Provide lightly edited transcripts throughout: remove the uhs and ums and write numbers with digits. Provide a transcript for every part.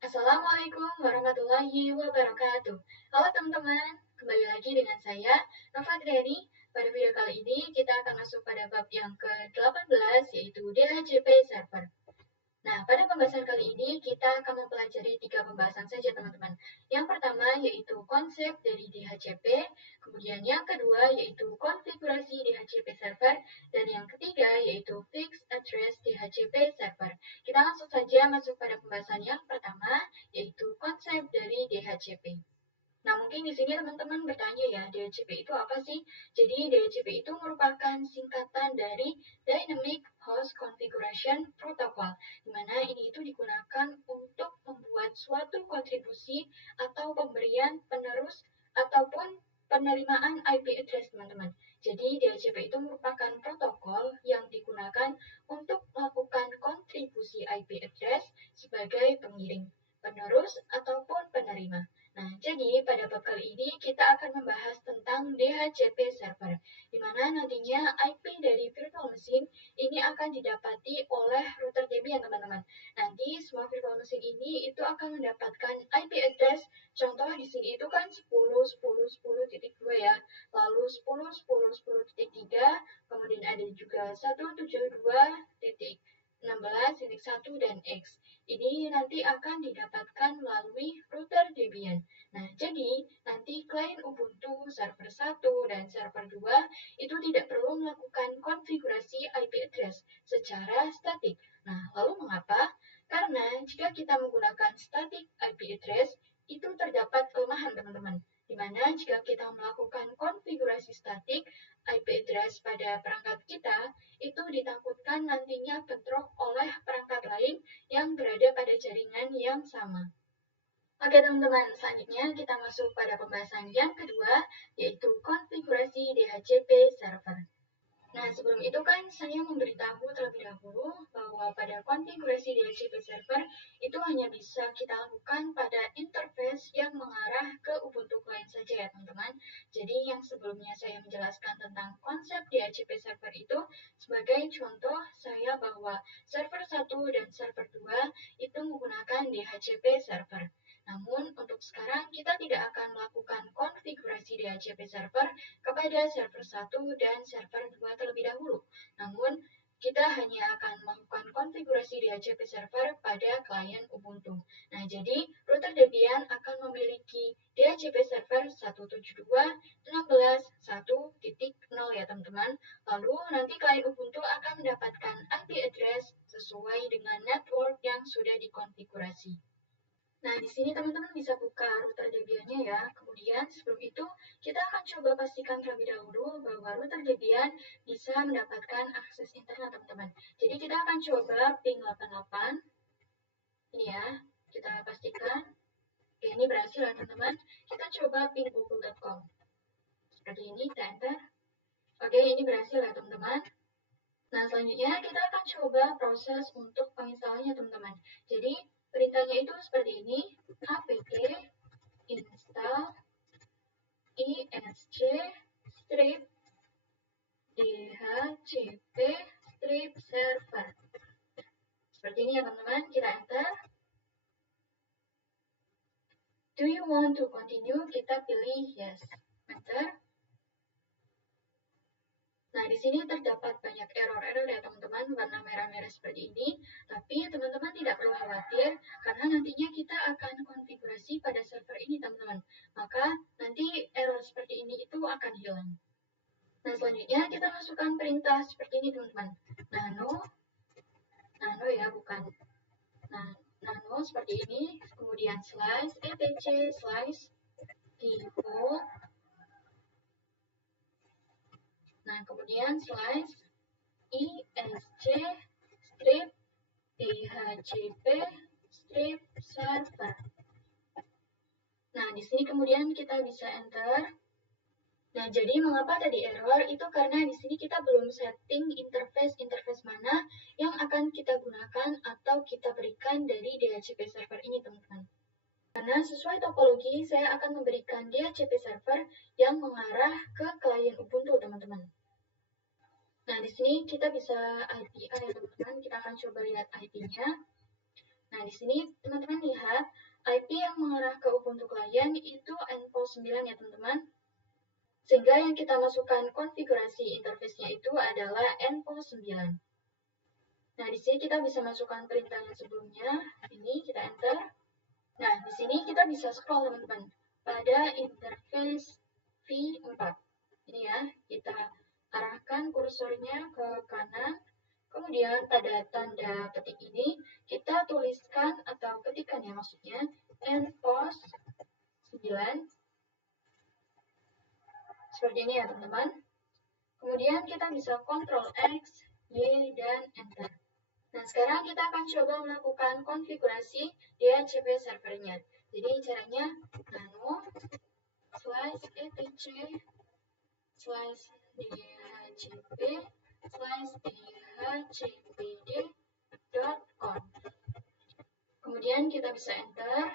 Assalamualaikum warahmatullahi wabarakatuh. Halo teman-teman, kembali lagi dengan saya, Nova Triani. Pada video kali ini kita akan masuk pada bab yang ke-18 yaitu DHCP server. Nah, pada pembahasan kali ini kita akan mempelajari 3 pembahasan saja teman-teman. Yang pertama yaitu konsep dari DHCP, kemudian yang kedua yaitu konfigurasi DHCP server, dan yang ketiga yaitu fixed address DHCP server. Kita langsung saja masuk pada pembahasan yang pertama yaitu konsep dari DHCP. Nah, mungkin di sini teman-teman bertanya ya, DHCP itu apa sih? Jadi, DHCP itu merupakan singkatan dari Dynamic Host Configuration Protocol, di mana ini itu digunakan untuk membuat suatu kontribusi atau pemberian penerus ataupun penerimaan IP address, teman-teman. Jadi, DHCP itu merupakan protokol yang digunakan untuk melakukan kontribusi IP address sebagai pengiring, penerus, ataupun penerima. Nah, jadi pada bab kali ini kita akan membahas tentang DHCP server, di mana nantinya IP dari virtual machine ini akan didapati oleh router Debian, teman-teman. Nanti semua virtual machine ini itu akan mendapatkan IP address, contoh di sini itu kan 10.10.10.2 ya, lalu 10.10.10.3, kemudian ada juga 172.16.1 dan X. Ini nanti akan didapatkan melalui router Debian. Nah, jadi nanti klien Ubuntu server 1 dan server 2 itu tidak perlu melakukan konfigurasi IP address secara statik. Nah, lalu mengapa? Karena jika kita menggunakan static IP address, itu terdapat kelemahan teman-teman. Di mana jika kita melakukan konfigurasi statik IP address pada perangkat kita, itu ditakutkan nantinya bentrok oleh perangkat lain yang berada pada jaringan yang sama. Oke teman-teman, selanjutnya kita masuk pada pembahasan yang kedua, yaitu konfigurasi DHCP server. Nah, sebelum itu kan saya memberitahu terlebih dahulu bahwa pada konfigurasi DHCP server itu hanya bisa kita lakukan pada interface yang mengarah ke Ubuntu client saja ya teman-teman. Jadi yang sebelumnya saya menjelaskan tentang konsep DHCP server itu sebagai contoh saya bahwa server 1 dan server 2 itu menggunakan DHCP server. Namun untuk sekarang kita tidak akan melakukan konfigurasi DHCP server kepada server 1 dan server 2 terlebih dahulu. Namun, kita hanya akan melakukan konfigurasi DHCP server pada klien Ubuntu. Nah, jadi router Debian akan memiliki DHCP server 172.16.1.0 ya teman-teman. Lalu nanti klien Ubuntu akan mendapatkan IP address sesuai dengan network yang sudah dikonfigurasi. Nah, di sini teman-teman bisa buka router Debian-nya ya. Kemudian sebelum itu, kita akan coba pastikan terlebih dahulu bahwa router Debian bisa mendapatkan akses internet, teman-teman. Jadi kita akan coba ping 88. Ini ya, kita pastikan. Oke, ini berhasil ya, teman-teman. Kita coba ping google.com. Seperti ini, kita enter. Oke, ini berhasil ya, teman-teman. Nah, selanjutnya kita akan coba proses untuk penginstalannya, teman-teman. Jadi, perintahnya itu seperti ini, apt install isc strip dhcp strip server. Seperti ini ya teman-teman, kita enter. Do you want to continue? Kita pilih yes. Enter. Nah, di sini terdapat banyak error-error ya teman-teman, warna merah-merah seperti ini. Tapi teman-teman tidak perlu khawatir, karena nantinya kita akan konfigurasi pada server ini teman-teman. Maka nanti error seperti ini itu akan hilang. Nah, selanjutnya kita masukkan perintah seperti ini teman-teman. Nano ya, bukan. Nah, nano seperti ini, kemudian slice, etc, slice, default. Nah, kemudian slice, isc, strip, dhcp, strip, server. Nah, di sini kemudian kita bisa enter. Nah, jadi mengapa tadi error? Itu karena di sini kita belum setting interface mana yang akan kita gunakan atau kita berikan dari DHCP server ini, teman-teman. Karena sesuai topologi, saya akan memberikan DHCP server yang mengarah ke klien Ubuntu, teman-teman. Nah, di sini kita bisa IP ya, teman-teman. Kita akan coba lihat IP-nya. Nah, di sini teman-teman lihat IP yang mengarah ke Ubuntu Client itu endpost 9 ya teman-teman. Sehingga yang kita masukkan konfigurasi interface-nya itu adalah endpost 9. Nah, di sini kita bisa masukkan perintah yang sebelumnya. Ini kita enter. Nah, di sini kita bisa scroll teman-teman pada interface V4. Ini ya, kita arahkan kursornya ke kanan. Kemudian pada tanda petik ini, kita tuliskan atau ketikkan ya maksudnya, endpost 9. Seperti ini ya teman-teman. Kemudian kita bisa Ctrl X, Y, dan Enter. Nah, sekarang kita akan coba melakukan konfigurasi DHCP servernya. Jadi caranya nano /etc/dhcp/dhcpd.conf. Kemudian kita bisa enter.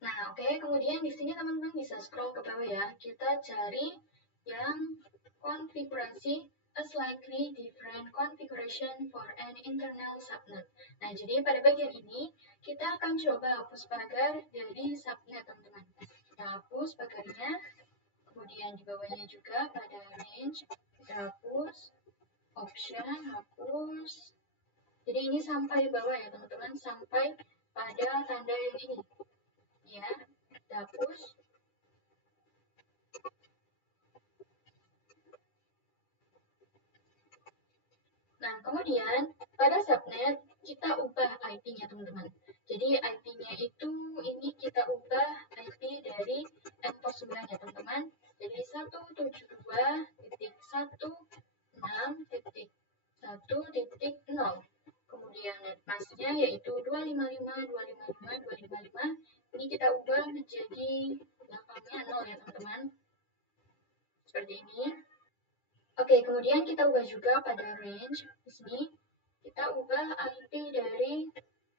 Nah, oke. Kemudian di sini teman-teman bisa scroll ke bawah ya. Kita cari yang konfigurasi a slightly different configuration for an internal subnet. Nah, jadi pada bagian ini kita akan coba hapus pagar dari subnet, teman-teman. Kita hapus pagarnya. Kemudian di bawahnya juga pada range kita hapus, option hapus. Jadi ini sampai bawah ya teman-teman, sampai pada tanda yang ini. Ya, kita hapus. Nah, kemudian pada subnet kita ubah IP-nya teman-teman. Jadi IP-nya itu ini kita ubah IP dari endpost 9 ya teman-teman. Jadi 172.1.6.1.0. Kemudian netmasknya yaitu 255.255.255. Ini kita ubah menjadi belakangnya 0 ya teman-teman. Seperti ini. Oke, kemudian kita ubah juga pada range. Di sini kita ubah IP dari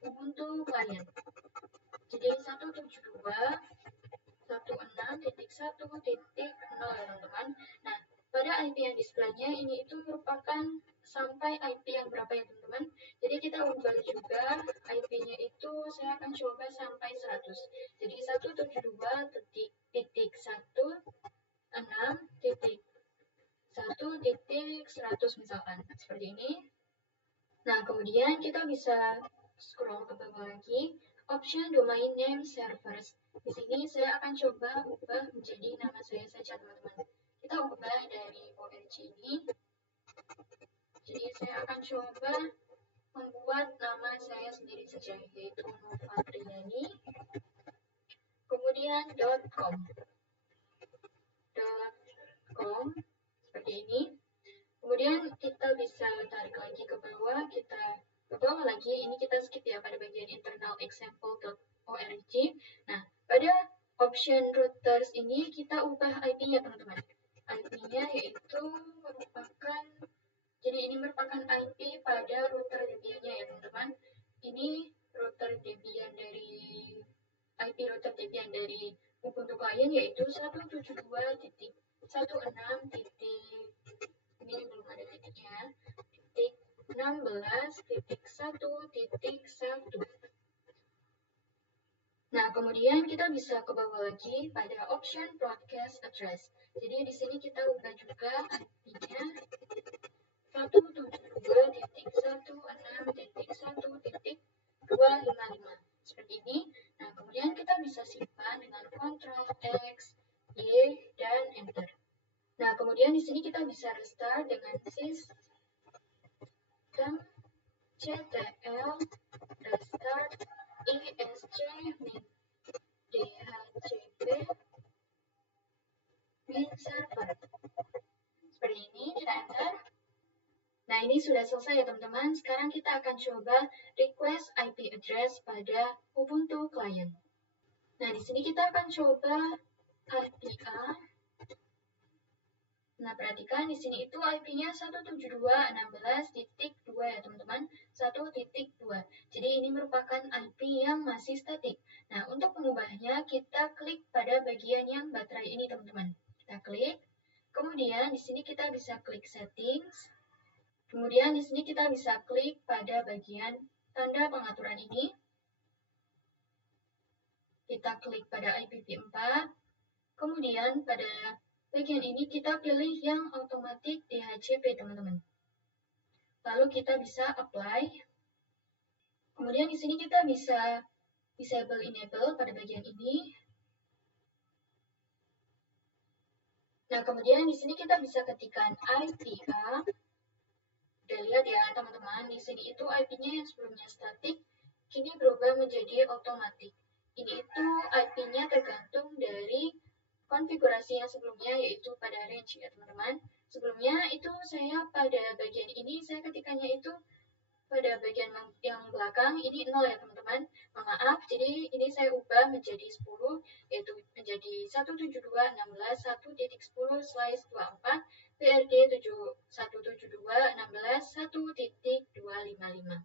Ubuntu Client. Jadi 172.1.6.1.0 ya teman-teman. Nah, pada IP yang displaynya ini itu merupakan sampai IP yang berapa ya teman-teman. Jadi kita ubah juga IP-nya itu saya akan coba sampai 100. Jadi 172.1.6.1.100 misalkan. Seperti ini. Nah, kemudian kita bisa scroll ke bawah lagi. Option domain name servers. Di sini saya akan coba ubah menjadi nama saya saja, teman-teman. Kita ubah dari ORG ini. Jadi saya akan coba membuat nama saya sendiri saja, yaitu Novatriani. Kemudian .com. Seperti ini. Kemudian kita bisa tarik lagi ke bawah, kita ke bawah lagi, ini kita skip ya pada bagian internal example.org. Nah, pada option routers ini kita ubah IP-nya teman-teman. IP-nya yaitu merupakan, jadi ini merupakan IP pada router Debian-nya ya teman-teman. Ini router Debian dari IP router Debian dari Ubuntu Client yaitu 172.16. Ini belum ada titiknya. Titik 16.1.1. Nah, kemudian kita bisa ke bawah lagi pada option broadcast address. Jadi di sini kita ubah juga IP-nya 172.16.1.255. Seperti ini. Nah, kemudian kita bisa simpan dengan Ctrl X, Y, dan Enter. Nah, kemudian di sini kita bisa restart dengan system ctl restart esc min dhcp min server. Seperti ini, kita enter. Nah, ini sudah selesai ya teman-teman. Sekarang kita akan coba request IP address pada Ubuntu Client. Nah, di sini kita akan coba IP-A. Nah, perhatikan di sini itu IP-nya 172.16.2 ya teman-teman, 1.2. Jadi ini merupakan IP yang masih statik. Nah, untuk mengubahnya kita klik pada bagian yang baterai ini teman-teman. Kita klik. Kemudian di sini kita bisa klik settings. Kemudian di sini kita bisa klik pada bagian tanda pengaturan ini. kita klik pada IPv4, kemudian pada bagian ini kita pilih yang automatic DHCP teman-teman. Lalu kita bisa apply. Kemudian di sini kita bisa disable enable pada bagian ini. Nah, kemudian di sini kita bisa ketikkan IPA. Udah lihat ya teman-teman, di sini itu IP-nya yang sebelumnya statik, kini berubah menjadi otomatik. Ini itu IP-nya tergantung dari konfigurasi yang sebelumnya, yaitu pada range ya teman-teman. Sebelumnya itu saya pada bagian ini, saya ketikkannya itu pada bagian yang belakang, ini 0 ya teman-teman. Maaf, jadi ini saya ubah menjadi 10, yaitu menjadi 172.16.1.10/24 PRD 172.16.1.255.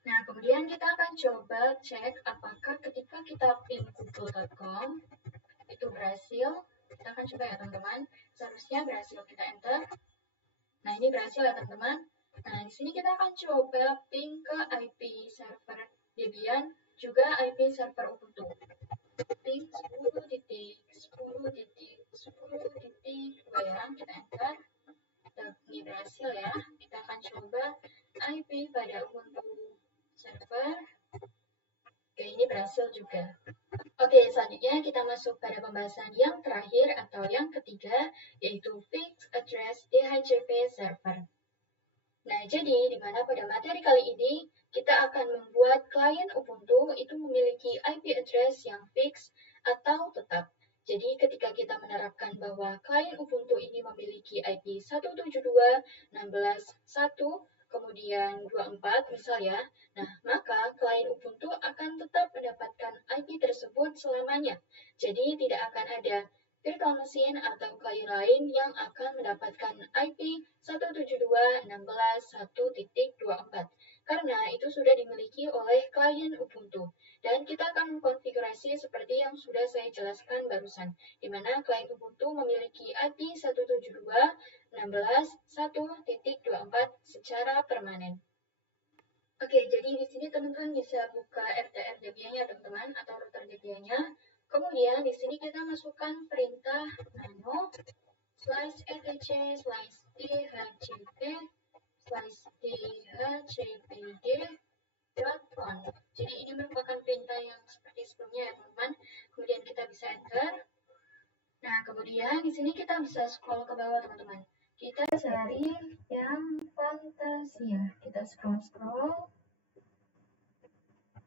Nah, kemudian kita akan coba cek apakah ketika kita ping google.com itu berhasil. Kita akan coba ya teman-teman. Seharusnya berhasil, kita enter. Nah, ini berhasil ya teman-teman. Nah, di sini kita akan coba ping ke IP server Debian, juga IP server Ubuntu. Ping 10.10.10.2 ya, kita enter. Ini berhasil ya. Kita akan coba IP pada Ubuntu server. Oke, ini berhasil juga. Oke, selanjutnya kita masuk pada pembahasan yang terakhir atau yang ketiga, yaitu Fixed Address DHCP Server. Nah, jadi di mana pada materi kali ini kita akan membuat klien Ubuntu itu memiliki IP address yang fix atau tetap. Jadi ketika kita menerapkan bahwa klien Ubuntu ini memiliki IP 172.16.1 kemudian 24 misal ya, nah maka klien Ubuntu akan tetap mendapatkan IP tersebut selamanya. Jadi tidak akan ada virtual machine atau klien lain yang akan mendapatkan IP 172.16.1.24 karena itu sudah dimiliki oleh klien Ubuntu. Dan kita akan mengkonfigurasi seperti yang sudah saya jelaskan barusan, di mana klien Ubuntu memiliki IP 172.16.1.24 secara permanen. Oke, jadi di sini teman-teman bisa buka RTR Debian-nya teman-teman atau router Debian-nya. Kemudian di sini kita masukkan perintah nano /etc/dhcp/dhcpd.conf. Jadi ini merupakan perintah yang seperti sebelumnya ya teman-teman. Kemudian kita bisa enter. Nah, kemudian di sini kita bisa scroll ke bawah teman-teman. Kita cari yang Fantasia. Kita scroll.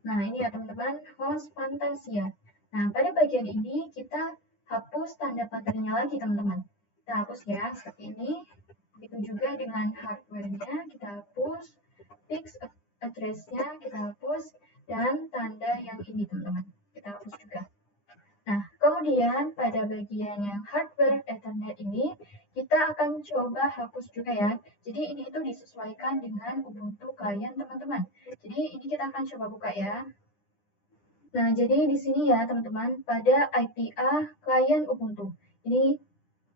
Nah, ini ya teman-teman, host Fantasia. Nah, pada bagian ini kita hapus tanda pagernya lagi teman-teman. Kita hapus ya, seperti ini. Begitu juga dengan hardware-nya, kita hapus. Fix address-nya kita hapus. Dan tanda yang ini teman-teman, kita hapus juga. Nah, kemudian pada bagian yang hardware Ethernet ini, kita akan coba hapus juga ya. Jadi ini itu disesuaikan dengan Ubuntu kalian teman-teman. Jadi ini kita akan coba buka ya. Nah, jadi di sini ya teman-teman, pada IPA klien Ubuntu. Ini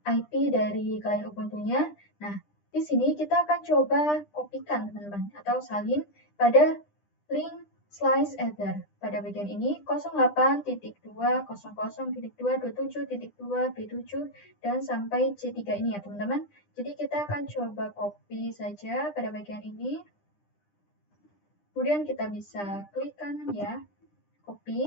IP dari klien Ubuntu-nya. Nah, di sini kita akan coba kopikan teman-teman, atau salin pada link slice ether. Pada bagian ini 08.200.227.2 B7 dan sampai C3 ini ya teman-teman. Jadi kita akan coba copy saja pada bagian ini. Kemudian kita bisa klik kanan ya, copy.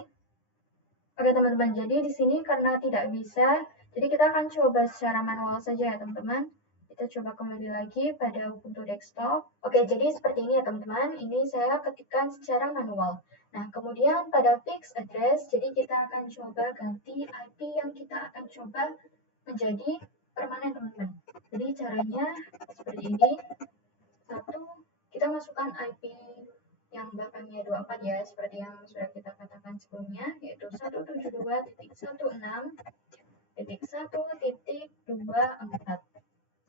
Oke teman-teman, jadi di sini karena tidak bisa, jadi kita akan coba secara manual saja ya teman-teman. Kita coba kembali lagi pada Ubuntu desktop. Oke, jadi seperti ini ya teman-teman. Ini saya ketikkan secara manual. Nah, kemudian pada fix address, jadi kita akan coba ganti IP yang kita akan coba menjadi permanen teman-teman. Jadi caranya seperti ini. Satu, kita masukkan IP yang belakangnya 24 ya, seperti yang sudah kita katakan sebelumnya, yaitu 172.166.1.24.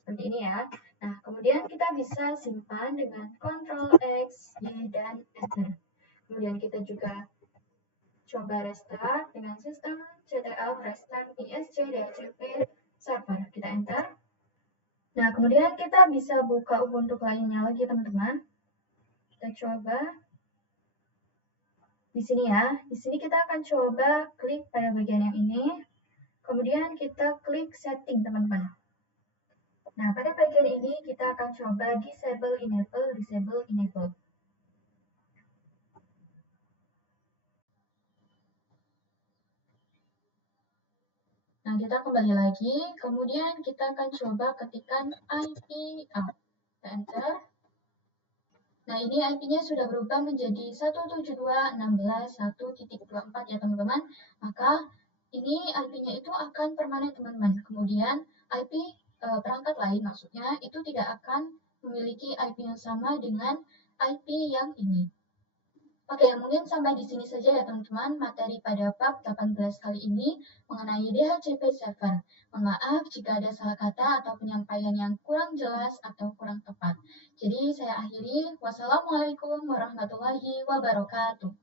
Seperti ini ya. Nah, kemudian kita bisa simpan dengan Ctrl X, Y, dan Enter. Kemudian kita juga coba restart dengan sistem ctl restart isc dhcp server. Kita enter. Nah, kemudian kita bisa buka Ubuntu kliennya lagi teman-teman. Kita coba. Di sini ya, di sini kita akan coba klik pada bagian yang ini, kemudian kita klik setting teman-teman. Nah, pada bagian ini kita akan coba disable, enable. Nah, kita kembali lagi, kemudian kita akan coba ketikkan IP out. Kita enter. Nah, ini IP-nya sudah berubah menjadi 172.16.1.24 ya teman-teman. Maka ini IP-nya itu akan permanen teman-teman. Kemudian IP perangkat lain maksudnya itu tidak akan memiliki IP yang sama dengan IP yang ini. Oke, mungkin sampai di sini saja ya teman-teman materi pada bab 18 kali ini mengenai DHCP server. Mohon maaf jika ada salah kata atau penyampaian yang kurang jelas atau kurang tepat. Jadi saya akhiri. Wassalamualaikum warahmatullahi wabarakatuh.